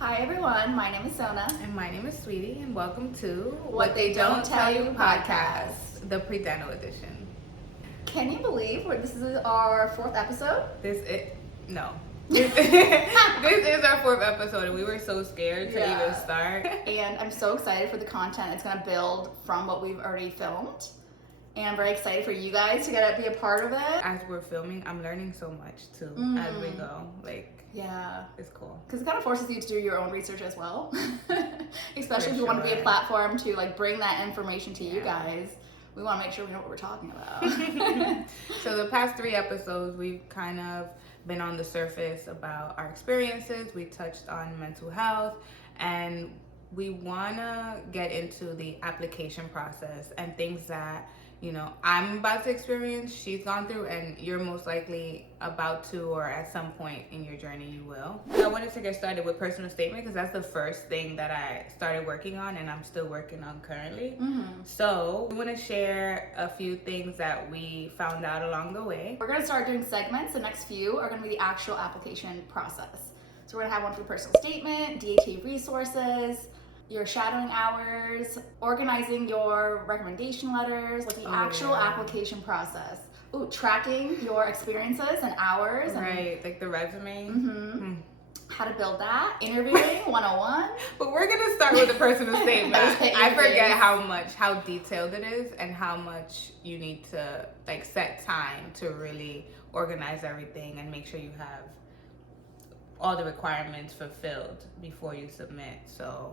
Hi everyone, my name is Sona. And my name is Sweetie, and welcome to What They Don't Tell You podcast. the pre-dental edition. Can you believe this is our fourth episode? This is our fourth episode, and we were so scared to even start. And I'm so excited for the content it's going to build from what we've already filmed. And I'm very excited for you guys to get to be a part of it. As we're filming, I'm learning so much too as we go. It's cool. Because it kind of forces you to do your own research as well. Especially if you want to be a platform to bring that information to you guys. We want to make sure we know what we're talking about. So the past 3 episodes, we've kind of been on the surface about our experiences. We touched on mental health, and we want to get into the application process and things that I'm about to experience, she's gone through, and you're most likely about to, or at some point in your journey you will. I wanted to get started with personal statement because that's the first thing that I started working on and I'm still working on currently. So we want to share a few things that we found out along the way. We're going to start doing segments. The next few are going to be the actual application process. So we're going to have one for the personal statement, DAT resources, your shadowing hours, organizing your recommendation letters, the actual application process. Ooh, tracking your experiences and hours. Right, like the resume. How to build that. Interviewing 101. But we're gonna start with the personal statement. I forget how detailed it is and how much you need to set time to really organize everything and make sure you have all the requirements fulfilled before you submit.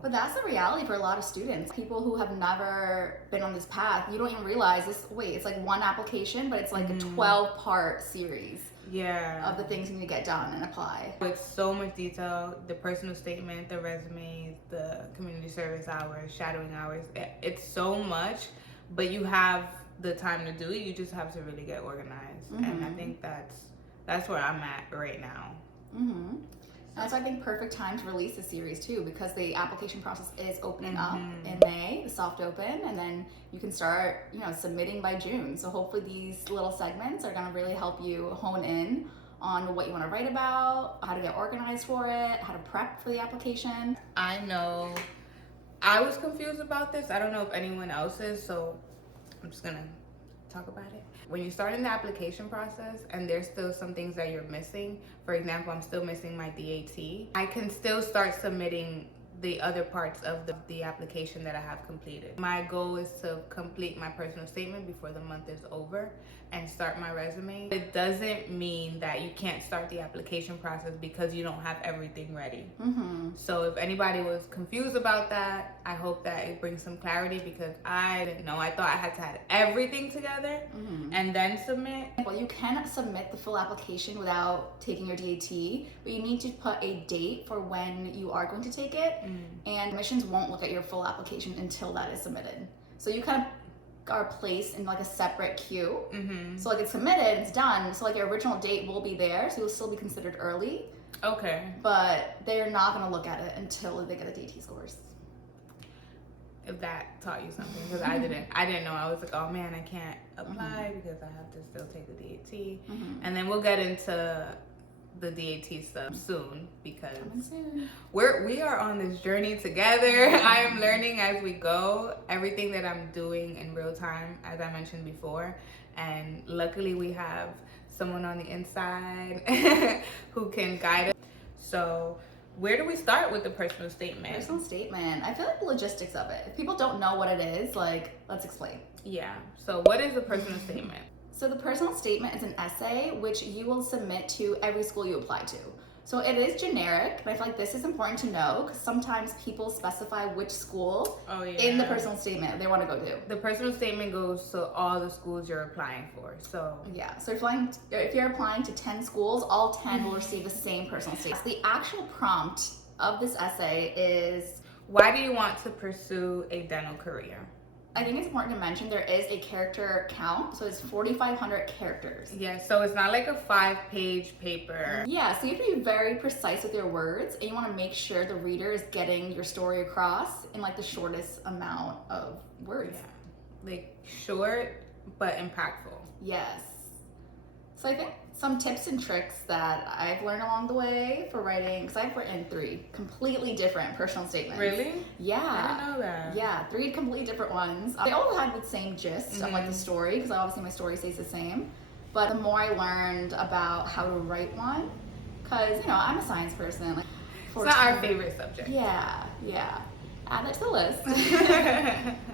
But that's the reality for a lot of students. People who have never been on this path, you don't even realize this. Wait, it's one application, but it's a 12-part series. Of the things you need to get done and apply. With so much detail, the personal statement, the resumes, the community service hours, shadowing hours, it's so much, but you have the time to do it. You just have to really get organized. And I think that's where I'm at right now. That's why I think perfect time to release the series too, because the application process is opening up in May, the soft open, and then you can start, submitting by June. So hopefully these little segments are going to really help you hone in on what you want to write about, how to get organized for it, how to prep for the application. I know I was confused about this. I don't know if anyone else is, so I'm just going to talk about it. When you start in the application process and there's still some things that you're missing, for example, I'm still missing my DAT, I can still start submitting the other parts of the application that I have completed. My goal is to complete my personal statement before the month is over and start my resume. It doesn't mean that you can't start the application process because you don't have everything ready. So if anybody was confused about that, I hope that it brings some clarity, because I didn't know. I thought I had to have everything together and then submit. Well, you can submit the full application without taking your DAT, but you need to put a date for when you are going to take it. And admissions won't look at your full application until that is submitted. So you kind of are placed in a separate queue. So it's submitted, it's done. So your original date will be there, so you'll still be considered early. Okay. But they're not going to look at it until they get the DAT scores. If that taught you something, because I didn't know. I was like, oh man, I can't apply because I have to still take the DAT. And then we'll get into the DAT stuff soon, because we are on this journey together. I am learning as we go, everything that I'm doing in real time, as I mentioned before, and luckily we have someone on the inside who can guide us. So where do we start with the personal statement? Personal statement. I feel the logistics of it. If people don't know what it is, let's explain. Yeah. So what is a personal statement? So the personal statement is an essay which you will submit to every school you apply to. So it is generic, but I feel this is important to know because sometimes people specify which school in the personal statement they want to go to. The personal statement goes to all the schools you're applying for. So if you're applying to 10 schools, all 10 will receive the same personal statement. The actual prompt of this essay is, why do you want to pursue a dental career? I think it's important to mention there is a character count, so it's 4,500 characters. Yeah, so it's not like a 5-page paper. Yeah, so you have to be very precise with your words, and you want to make sure the reader is getting your story across in the shortest amount of words. Yeah, short but impactful. Yes. So I think Some tips and tricks that I've learned along the way for writing, because I've written 3 completely different personal statements. Really? Yeah. I didn't know that. Yeah, 3 completely different ones. They all had the same gist of like the story, because obviously my story stays the same. But the more I learned about how to write one, because I'm a science person. Like, It's not our favorite subject. Yeah. Add that to the list.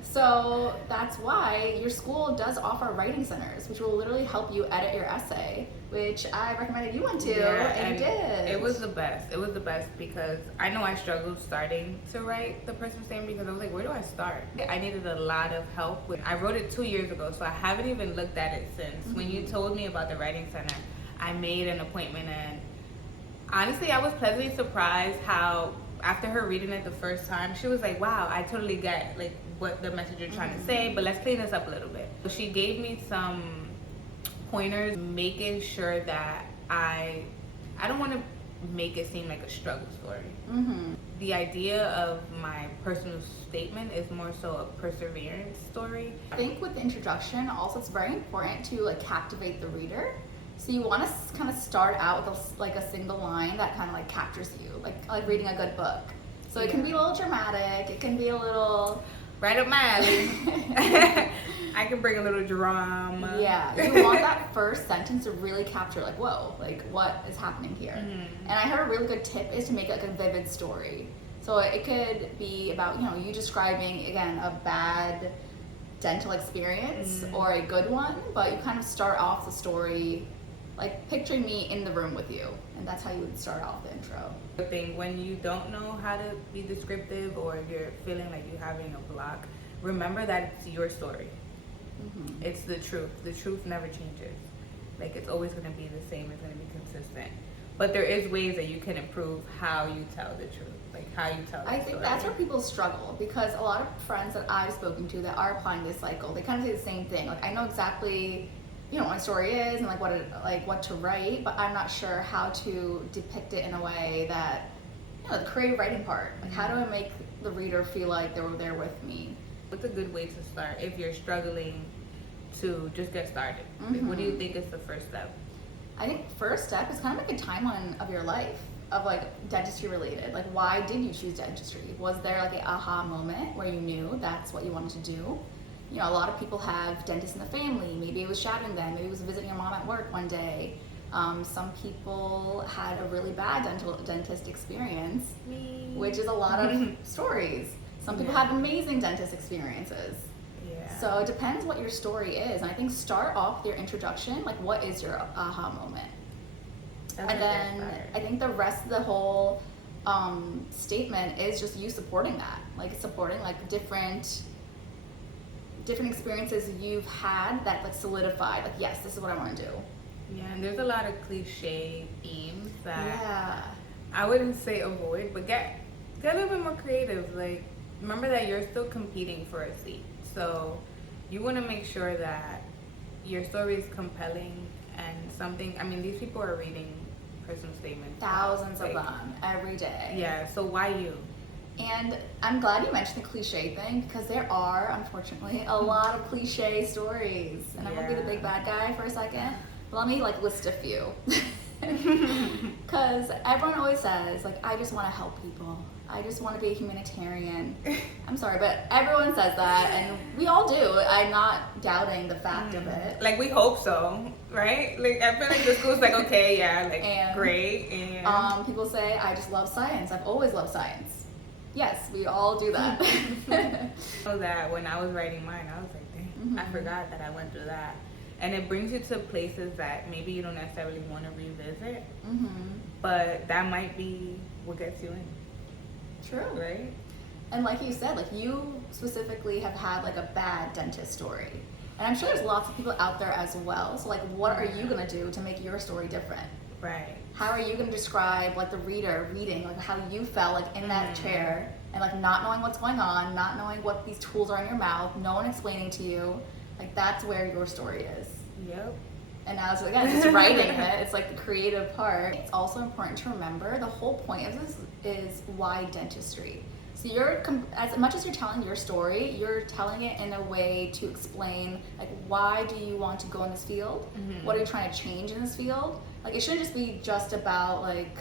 So that's why your school does offer writing centers, which will literally help you edit your essay, which I recommended you went to, and you did. It was the best. It was the best because I know I struggled starting to write the personal statement because I was like, where do I start? I needed a lot of help. I wrote it 2 years ago, so I haven't even looked at it since. When you told me about the writing center, I made an appointment, and honestly, I was pleasantly surprised how after her reading it the first time, she was like, wow, I totally get like what the message you're trying to say, but let's clean this up a little bit. So she gave me some pointers, making sure that I don't want to make it seem like a struggle story. The idea of my personal statement is more so a perseverance story. I think with the introduction, also it's very important to like captivate the reader. So you want to kind of start out with a single line that kind of like captures you, like reading a good book. So it can be a little dramatic. It can be a little right up my alley. I can bring a little drama. Yeah, you want that first sentence to really capture like, whoa, like what is happening here? And I heard a really good tip is to make it like a vivid story. So it could be about you describing again a bad dental experience or a good one, but you kind of start off the story like picturing me in the room with you, and that's how you would start off the intro. The thing, when you don't know how to be descriptive or if you're feeling like you're having a block, remember that it's your story. It's the truth. The truth never changes. Like it's always going to be the same. It's going to be consistent. But there is ways that you can improve how you tell the truth, like how you tell the story. I think that's where people struggle, because a lot of friends that I've spoken to that are applying this cycle, they kind of say the same thing. Like I know exactly what my story is and what to write, but I'm not sure how to depict it in a way that the creative writing part. Like how do I make the reader feel like they were there with me? What's a good way to start if you're struggling to just get started? Like, what do you think is the first step? I think the first step is kind of like a timeline of your life of like dentistry related. Like why did you choose dentistry? Was there like an aha moment where you knew that's what you wanted to do? A lot of people have dentists in the family. Maybe it was shadowing them. Maybe it was visiting your mom at work one day. Some people had a really bad dentist experience, which is a lot of stories. Some people have amazing dentist experiences. So it depends what your story is. And I think start off with your introduction, like what is your aha moment? And then I think the rest of the whole statement is just you supporting that. Like supporting like different experiences you've had that like solidified, like yes, this is what I want to do. Yeah, and there's a lot of cliche themes that I wouldn't say avoid, but get a little bit more creative. Like remember that you're still competing for a seat, so you want to make sure that your story is compelling and something. I mean, these people are reading personal statements, thousands of them every day. Yeah, so why you? And I'm glad you mentioned the cliche thing, because there are, unfortunately, a lot of cliche stories. And I'm going to be the big bad guy for a second. Let me list a few. Because everyone always says, I just want to help people. I just want to be a humanitarian. I'm sorry, but everyone says that, and we all do. I'm not doubting the fact of it. We hope so, right? I feel like the school's okay, yeah, great. And people say, I just love science. I've always loved science. Yes, we all do that. So that when I was writing mine, I was like, dang, I forgot that I went through that. And it brings you to places that maybe you don't necessarily want to revisit, but that might be what gets you in. True. Right? And like you said, you specifically have had a bad dentist story. And I'm sure there's lots of people out there as well. So what are you going to do to make your story different? Right. How are you going to describe the reader reading, how you felt in that chair and not knowing what's going on, not knowing what these tools are in your mouth, no one explaining to you. That's where your story is. Yep. And now, so again, it's writing it. It's the creative part. It's also important to remember the whole point of this is why dentistry. So as much as you're telling your story, you're telling it in a way to explain, like, why do you want to go in this field? What are you trying to change in this field? Like, it shouldn't just be just about, like,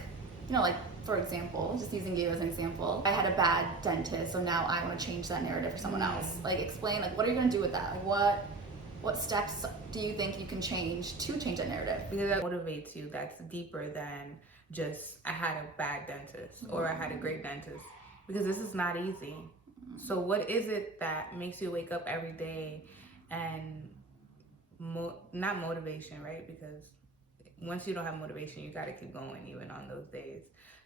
like, for example, just using you as an example, I had a bad dentist, so now I want to change that narrative for someone else. Like, explain, like, what are you going to do with that? Like, what steps do you think you can change to change that narrative? Because that motivates you, that's deeper than just, I had a bad dentist or I had a great dentist. Because this is not easy. So what is it that makes you wake up every day and not motivation, right? Because once you don't have motivation, you got to keep going even on those days.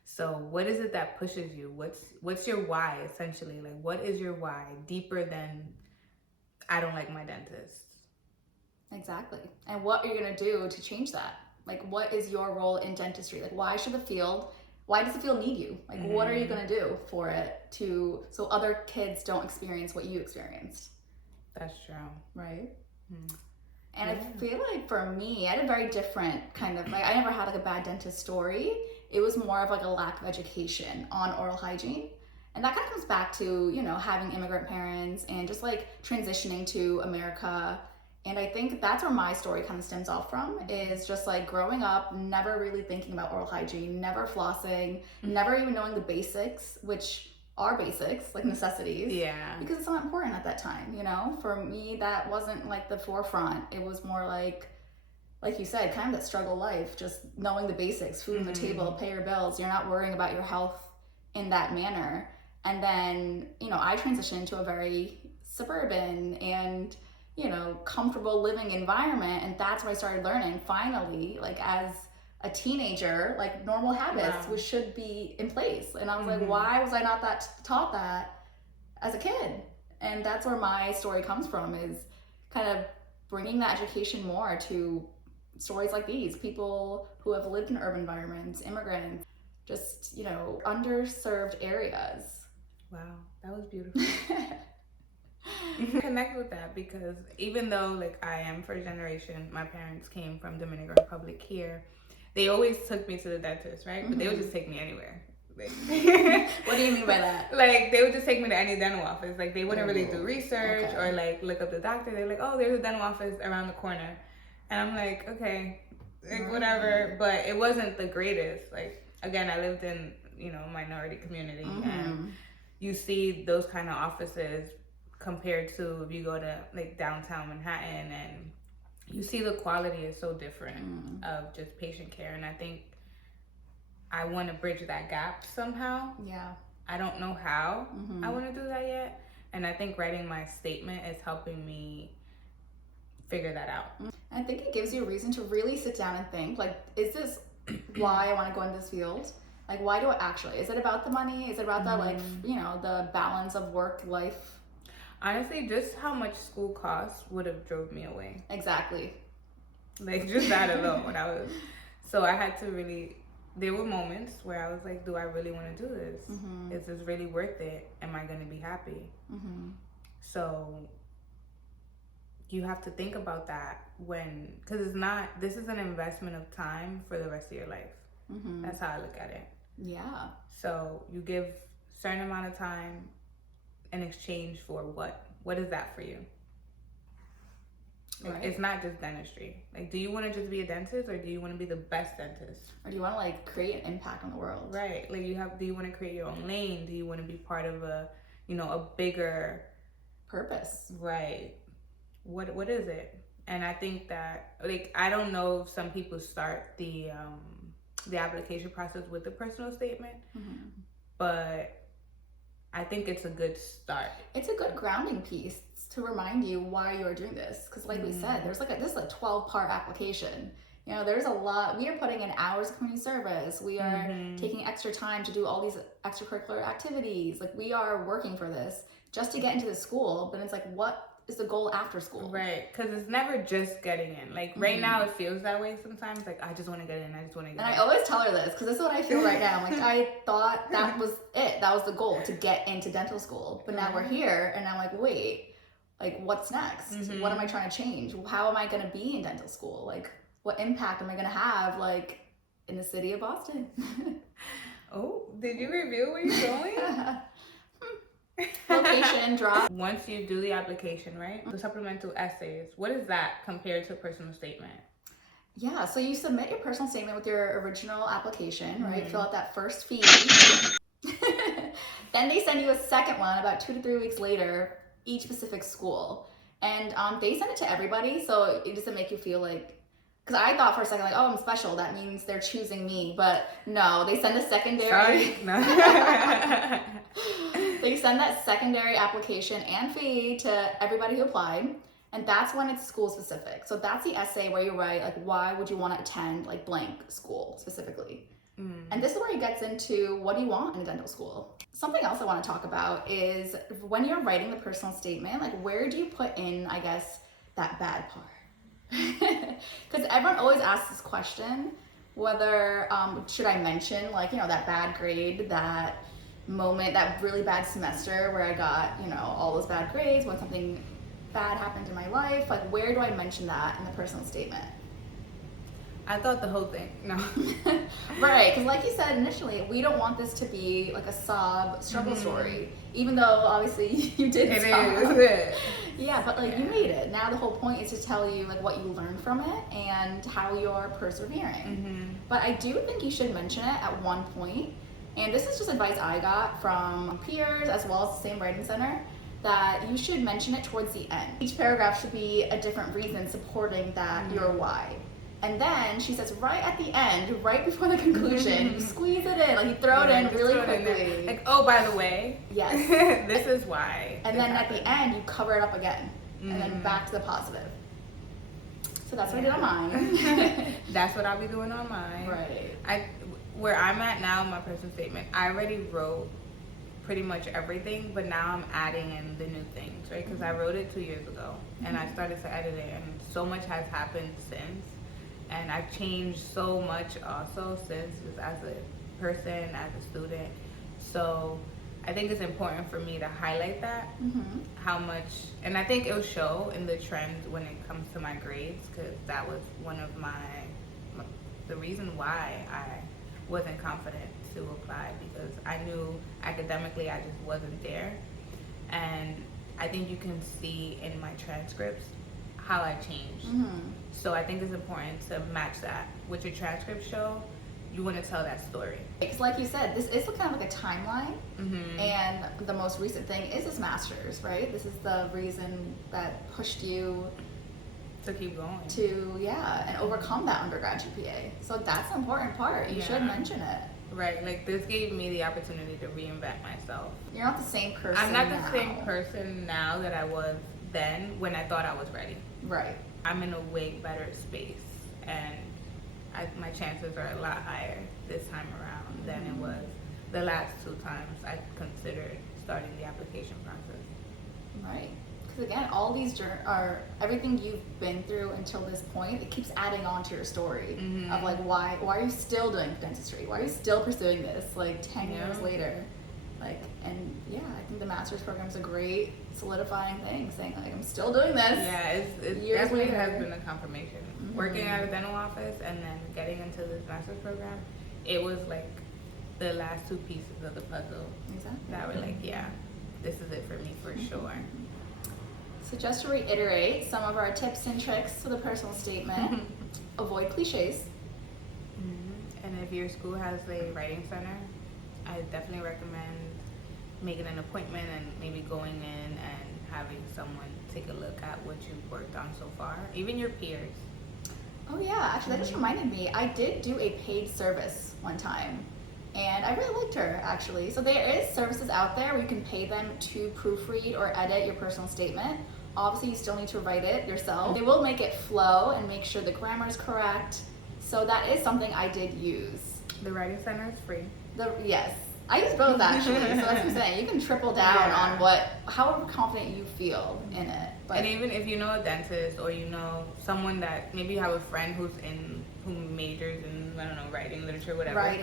So what is it that pushes you? What's your why, essentially? Like, what is your why deeper than I don't like my dentist? Exactly. And what are you going to do to change that? Like, what is your role in dentistry? Like, why does the field need you? Like, what are you going to do for it so other kids don't experience what you experienced? That's true. Right? And I feel like for me, I had a very different kind of, like, I never had like a bad dentist story. It was more of like a lack of education on oral hygiene. And that kind of comes back to, having immigrant parents and just like transitioning to America. And I think that's where my story kind of stems off from, is just like growing up, never really thinking about oral hygiene, never flossing, never even knowing the basics, which are basics, like necessities. Yeah. Because it's not important at that time, For me, that wasn't like the forefront. It was more like you said, kind of that struggle life, just knowing the basics, food on the table, pay your bills. You're not worrying about your health in that manner. And then, I transitioned into a very suburban and comfortable living environment, and that's when I started learning finally, like as a teenager, like normal habits which should be in place. And I was like, why was I not taught that as a kid? And that's where my story comes from, is kind of bringing that education more to stories like these, people who have lived in urban environments, immigrants, just underserved areas. Wow, that was beautiful. Connect with that, because even though like I am first generation, my parents came from Dominican Republic here, they always took me to the dentist, right? But they would just take me anywhere. Like, what do you mean by that? Like, they would just take me to any dental office. Like, they wouldn't really do research or like look up the doctor. They're like, oh, there's a dental office around the corner, and I'm like, okay, like, whatever. But it wasn't the greatest. Like, again, I lived in minority community, and you see those kind of offices compared to if you go to like downtown Manhattan, and you see the quality is so different of just patient care. And I think I want to bridge that gap somehow. Yeah. I don't know how I want to do that yet. And I think writing my statement is helping me figure that out. I think it gives you a reason to really sit down and think, like, is this why I want to go into this field? Like, why do I actually? Is it about the money? Is it about that, like, the balance of work life? Honestly, just how much school costs would have drove me away. Exactly. Like, just that alone. So I had to really, there were moments where I was like, do I really want to do this? Is this really worth it? Am I going to be happy? So you have to think about that because this is an investment of time for the rest of your life. That's how I look at it. Yeah. So you give a certain amount of time in exchange for what? What is that for you? Like, it's not just dentistry. Like, do you want to just be a dentist, or do you want to be the best dentist? Or do you want to like create an impact on the world? Right. Like, do you want to create your own lane? Do you want to be part of a bigger purpose? Right. What is it? And I think that, like, I don't know if some people start the application process with the personal statement, but I think it's a good start. It's a good grounding piece to remind you why you're doing this. Because like we said, this is a 12-part application. There's a lot. We are putting in hours of community service. We are taking extra time to do all these extracurricular activities. Like, we are working for this just to get into the school. But it's like, what is the goal after school? Right, because it's never just getting in. Like, right now it feels that way sometimes. Like, I just want to get in. I just want to get in. And I always tell her this, because this is what I feel right now. I'm like, I thought that was it. That was the goal, to get into dental school. But now we're here, and I'm like, wait, like, what's next? What am I trying to change? How am I going to be in dental school? Like, what impact am I going to have, like, in the city of Boston? Oh, did you reveal where you're going? Location drop. Once you do the application, right? The supplemental essays, what is that compared to a personal statement? Yeah, so you submit your personal statement with your original application, right? Fill out that first fee. Then they send you a second one about 2 to 3 weeks later, each specific school. And they send it to everybody, so it doesn't make you feel like, because I thought for a second, like, oh, I'm special. That means they're choosing me. But no, they send a secondary. Sorry. No. They send that secondary application and fee to everybody who applied. And that's when it's school specific. So that's the essay where you write, like, why would you want to attend, like, blank school specifically. And this is where it gets into what do you want in a dental school. Something else I want to talk about is when you're writing the personal statement, like, where do you put in, I guess, that bad part? Because everyone always asks this question, whether should I mention, like, you know, that bad grade, that moment, that really bad semester where I got, you know, all those bad grades, when something bad happened in my life, like, where do I mention that in the personal statement? I thought the whole thing. No. Right, because like you said initially, we don't want this to be like a sob struggle story, even though obviously you did sob. Yeah, but like you made it. Now the whole point is to tell you like what you learned from it and how you're persevering. But I do think you should mention it at one point, and this is just advice I got from peers as well as the same writing center, that you should mention it towards the end. Each paragraph should be a different reason supporting that your why. And then she says right at the end, right before the conclusion, you squeeze it in, like you throw it in really quickly. Like, oh, by the way, yes, this is why. And then at the end, you cover it up again, and then back to the positive. So that's what I did on mine. That's what I'll be doing on mine. Right. Where I'm at now in my personal statement, I already wrote pretty much everything, but now I'm adding in the new things, right? Because I wrote it 2 years ago, and I started to edit it, and so much has happened since. And I've changed so much also since, as a person, as a student. So I think it's important for me to highlight that, how much, and I think it'll show in the trends when it comes to my grades, because that was one of the reason why I wasn't confident to apply, because I knew academically I just wasn't there. And I think you can see in my transcripts how I changed. So I think it's important to match that with your transcript show. You want to tell that story. Because like you said, this is kind of like a timeline, and the most recent thing is this master's, right? This is the reason that pushed you to keep going. And overcome that undergrad GPA. So that's an important part. You should mention it. Right, like this gave me the opportunity to reinvent myself. You're not the same person I'm not the same person now that I was then when I thought I was ready. Right. I'm in a way better space, and my chances are a lot higher this time around than it was the last 2 times I considered starting the application process. Right. Because again, all these are everything you've been through until this point. It keeps adding on to your story of like why are you still doing dentistry? Why are you still pursuing this like 10 years later? Like, and yeah, I think the master's program is a great solidifying thing, saying like I'm still doing this. Yeah, it definitely has been a confirmation. Working at a dental office and then getting into this master's program, it was like the last 2 pieces of the puzzle that were like, yeah, this is it for me for sure. So just to reiterate some of our tips and tricks for the personal statement: avoid cliches. And if your school has a writing center, I definitely recommend making an appointment and maybe going in and having someone take a look at what you've worked on so far, even your peers. Oh yeah, actually that just reminded me, I did do a paid service one time, and I really liked her actually. So there is services out there where you can pay them to proofread or edit your personal statement. Obviously you still need to write it yourself. They will make it flow and make sure the grammar is correct. So that is something I did use. The writing center is free. Yes. I use both actually, so that's what I'm saying. You can triple down on however confident you feel in it. But and even if you know a dentist or you know someone that maybe you have a friend who majors in, I don't know, writing, literature, whatever.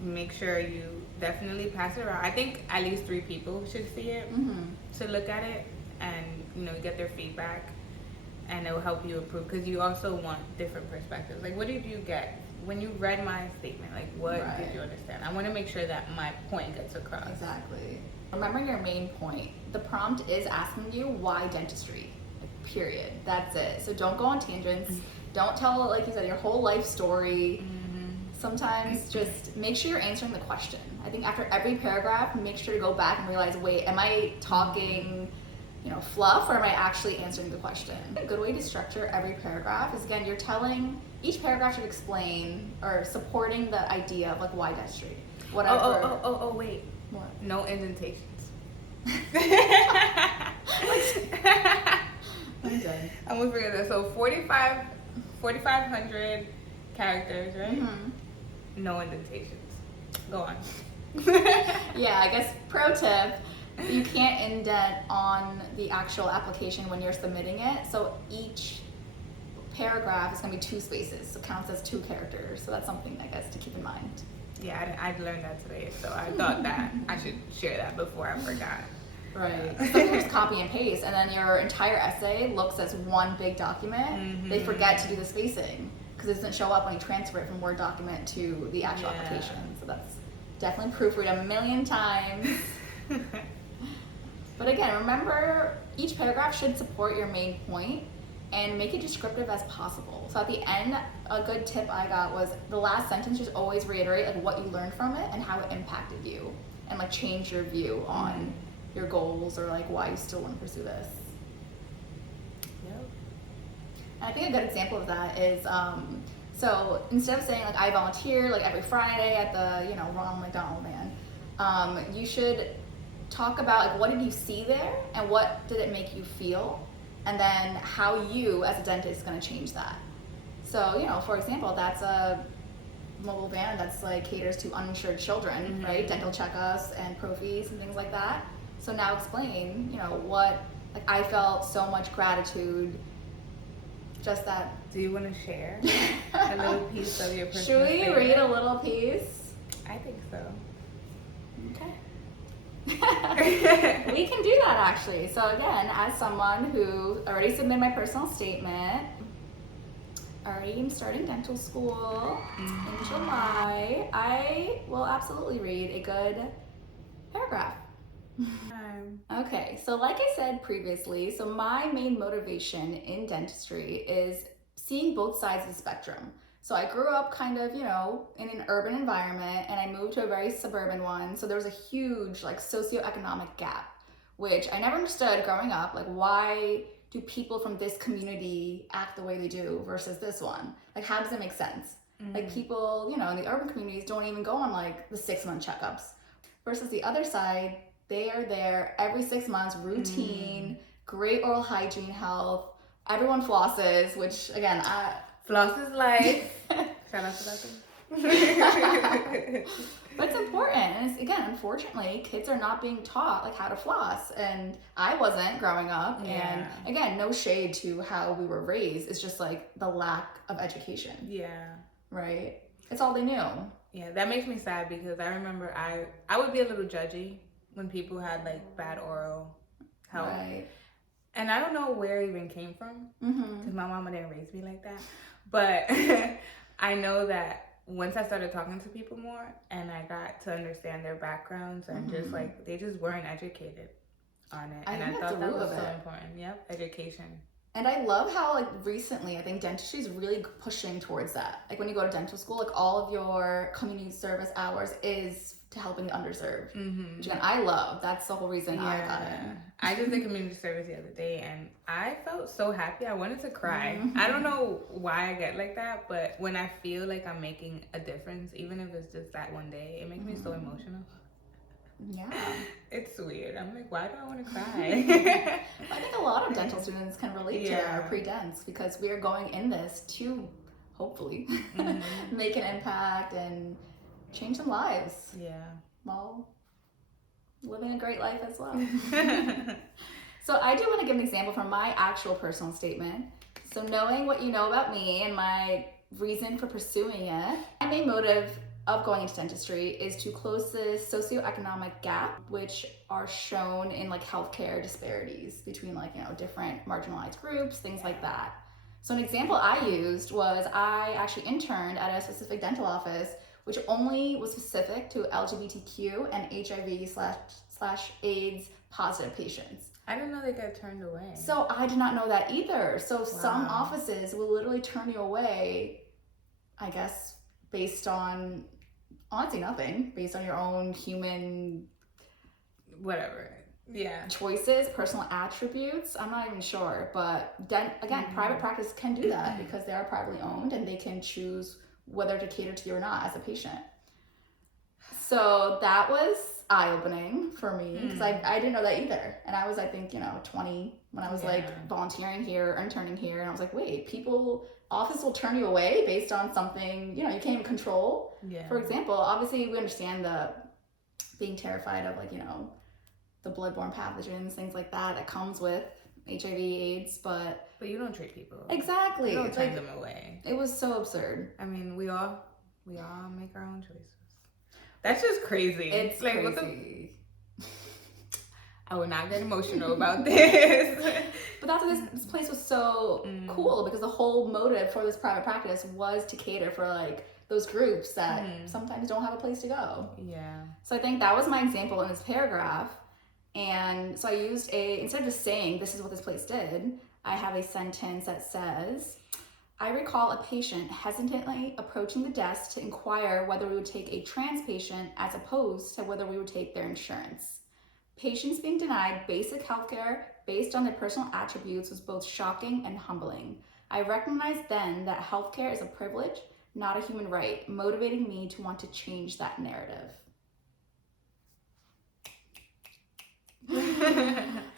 Make sure you definitely pass it around. I think at least 3 people should see it to look at it and get their feedback, and it will help you improve because you also want different perspectives. Like, what did you get? when you read my statement, like what Right. did you understand? I want to make sure that my point gets across. Exactly. Remember your main point. The prompt is asking you why dentistry. Like, period. That's it. So don't go on tangents. Don't tell, like you said, your whole life story. Sometimes just make sure you're answering the question. I think after every paragraph, make sure to go back and realize, wait, am I talking, fluff, or am I actually answering the question? A good way to structure every paragraph is, again, you're telling, each paragraph should explain or supporting the idea of like why dentistry. Whatever. Oh, wait. What? No indentations. I'm done. I almost forget that. So 4,500 characters, right? Mhm. No indentations. Go on. Yeah, I guess pro tip, you can't indent on the actual application when you're submitting it. So each paragraph is going to be 2 spaces, so it counts as 2 characters. So that's something, I guess, to keep in mind. Yeah, I learned that today, so I thought that I should share that before I forgot. Right. Some people just copy and paste, and then your entire essay looks as one big document. They forget to do the spacing because it doesn't show up when you transfer it from Word document to the actual application. So that's definitely proofread a million times. But again, remember, each paragraph should support your main point and make it descriptive as possible. So at the end, a good tip I got was the last sentence, just always reiterate like what you learned from it and how it impacted you, and like change your view on your goals or like why you still want to pursue this. Yep. And I think a good example of that is, so instead of saying like I volunteer like every Friday at the Ronald McDonald Band, you should talk about like what did you see there and what did it make you feel, and then how you as a dentist is going to change that. So for example, that's a mobile van that's like caters to uninsured children, right? Dental checkups and pro fees and things like that. So now explain, what, like I felt so much gratitude, just that. Do you want to share a little piece of your personal Should we statement? read a little piece? I think so. Okay. We can do that actually. So again, as someone who already submitted my personal statement, already am starting dental school in July, I will absolutely read a good paragraph. Okay, so like I said previously, so my main motivation in dentistry is seeing both sides of the spectrum. So I grew up kind of, in an urban environment, and I moved to a very suburban one. So there was a huge like socioeconomic gap, which I never understood growing up. Like, why do people from this community act the way they do versus this one? Like, how does it make sense? Like, people, in the urban communities don't even go on like the 6-month checkups, versus the other side, they are there every 6 months, routine, great oral hygiene, health. Everyone flosses, which again, Floss is life. Shout out to that thing. But it's important. And it's, again, unfortunately, kids are not being taught like how to floss, and I wasn't growing up. Yeah. And again, no shade to how we were raised. It's just like the lack of education. Yeah. Right. It's all they knew. Yeah, that makes me sad because I remember I would be a little judgy when people had like bad oral health. Right. And I don't know where it even came from because my mama didn't raise me like that. But I know that once I started talking to people more and I got to understand their backgrounds and just like they just weren't educated on it. And I thought that was so important. Yep, education. And I love how like recently I think dentistry is really pushing towards that. Like when you go to dental school, like all of your community service hours is to helping the underserved. Which again, I love. That's the whole reason I got it. I did the community service the other day and I felt so happy. I wanted to cry. I don't know why I get like that, but when I feel like I'm making a difference, even if it's just that one day, it makes me so emotional. Yeah. It's weird. I'm like, why do I want to cry? I think a lot of dental students can relate to our pre-dents because we are going in this to hopefully make an impact and change some lives. Yeah. While living a great life as well. So I do want to give an example from my actual personal statement. So knowing what you know about me and my reason for pursuing it, my main motive of going into dentistry is to close the socioeconomic gap, which are shown in like healthcare disparities between like, different marginalized groups, things like that. So an example I used was I actually interned at a specific dental office, which only was specific to LGBTQ and HIV / AIDS positive patients. I didn't know they got turned away. So I did not know that either. So some Wow. offices will literally turn you away, I guess, based on honestly nothing, based on your own human Whatever. Yeah. choices, personal attributes. I'm not even sure, but again, private practice can do that because they are privately owned and they can choose whether to cater to you or not as a patient. So that was eye-opening for me because I didn't know that either. And I was, I think, 20 when I was like volunteering here, interning here, and I was like, wait, offices will turn you away based on something, you can't even control. Yeah. For example, obviously we understand the being terrified of like, the bloodborne pathogens, things like that comes with HIV, AIDS, but you don't treat people. exactly. You don't It's turn like, them away. it was so absurd. I mean, we all make our own choices. That's just crazy. It's like, crazy. I would not get emotional about this. But that's why this place was so cool, because the whole motive for this private practice was to cater for like those groups that sometimes don't have a place to go. Yeah. So I think that was my example in this paragraph. And so I used instead of just saying this is what this place did, I have a sentence that says, I recall a patient hesitantly approaching the desk to inquire whether we would take a trans patient as opposed to whether we would take their insurance. Patients being denied basic healthcare based on their personal attributes was both shocking and humbling. I recognized then that healthcare is a privilege, not a human right, motivating me to want to change that narrative.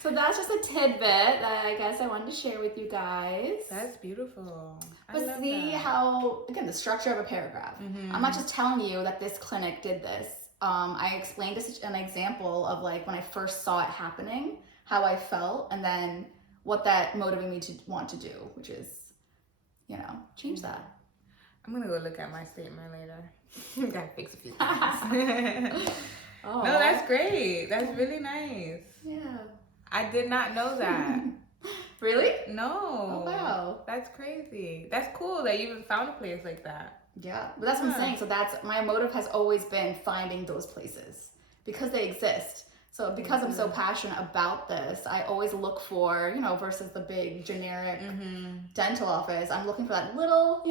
So that's just a tidbit that I guess I wanted to share with you guys. That's beautiful. But see how, again, the structure of a paragraph. I'm not just telling you that this clinic did this. I explained an example of like when I first saw it happening, how I felt, and then what that motivated me to want to do, which is, change that. I'm gonna go look at my statement later. Gotta fix a few things. Oh. No, that's great. That's really nice. Yeah. I did not know that. Really? No. Oh, wow. That's crazy. That's cool that you even found a place like that. Yeah, but that's what I'm saying. So that's my motive has always been finding those places because they exist. So because I'm so passionate about this, I always look for, versus the big generic dental office, I'm looking for that little,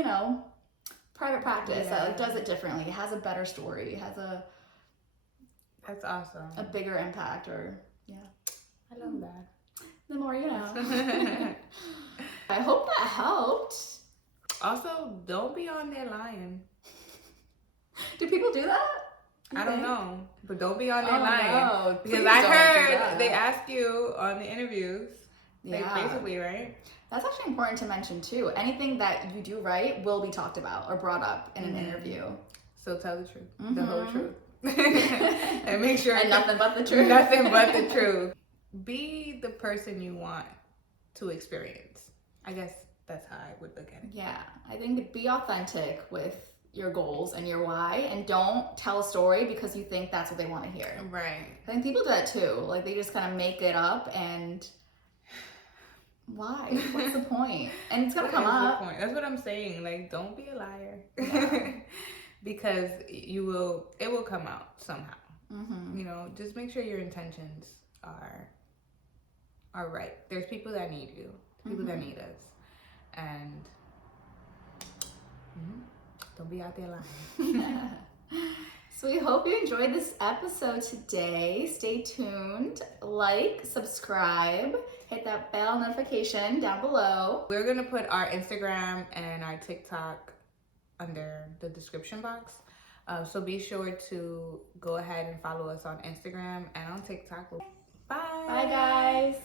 private practice that like does it differently. It has a better story. It has That's awesome. a bigger impact, or I love that. The more you know. I hope that helped. Also, don't be on there lying. Do people do that? I don't know, but don't be on there lying. No, because please I don't do heard that. they ask you on the interviews, like Yeah. basically, right? That's actually important to mention too. Anything that you do right will be talked about or brought up in an interview. So tell the truth, the whole truth, and make sure And nothing but the truth. Nothing but the truth. Be the person you want to experience. I guess that's how I would look at it. Yeah, I think be authentic with your goals and your why, and don't tell a story because you think that's what they want to hear. Right. I think people do that too. Like they just kind of make it up, and why? What's the point? And it's gonna come up. That's what I'm saying. Like, don't be a liar. Yeah. Because it will come out somehow. Just make sure your intentions are right. There's people that need you, people that need us, and don't be out there lying. So we hope you enjoyed this episode today. Stay tuned, like, subscribe, hit that bell notification down below. We're gonna put our Instagram and our TikTok under the description box. So be sure to go ahead and follow us on Instagram and on TikTok. Bye. Bye, guys.